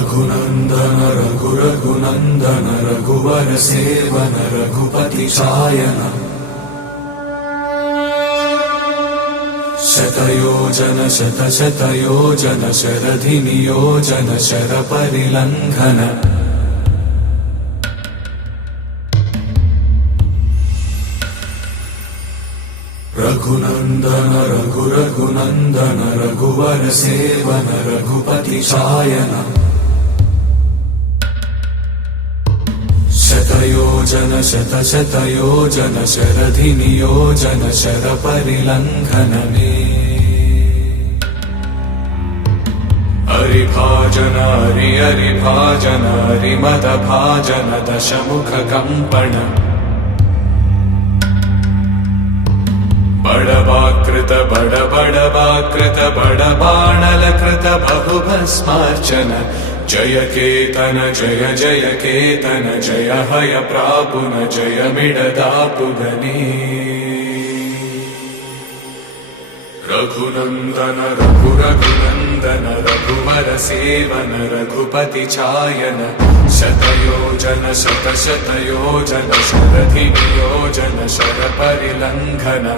रघुनन्दन रघुनन्दन रघुवर seven Raghupati चायन शतयोजन शतशतयोजन शरधि नियोजन sir परिलंघन Raghunandan Raghunandan रघुवर seven Raghupati चायन शतयोजन शतशतयोजन शरधि नियोजन sir परिलंघन हरिभाजन हरिभाजन हरिमद भाजन दशमुख कंपन बड़वाकृत बड़बाणलकृत बहुभस्मार्चन जय केतन जय जय केतन जय हय प्रापुन जय मिडदापुगनी रघुनन्दन रघुनन्दन रघुवर सेवन रघुपति चायन शतयोजन शतशतयोजन शरधि नियोजन शर परिलंघन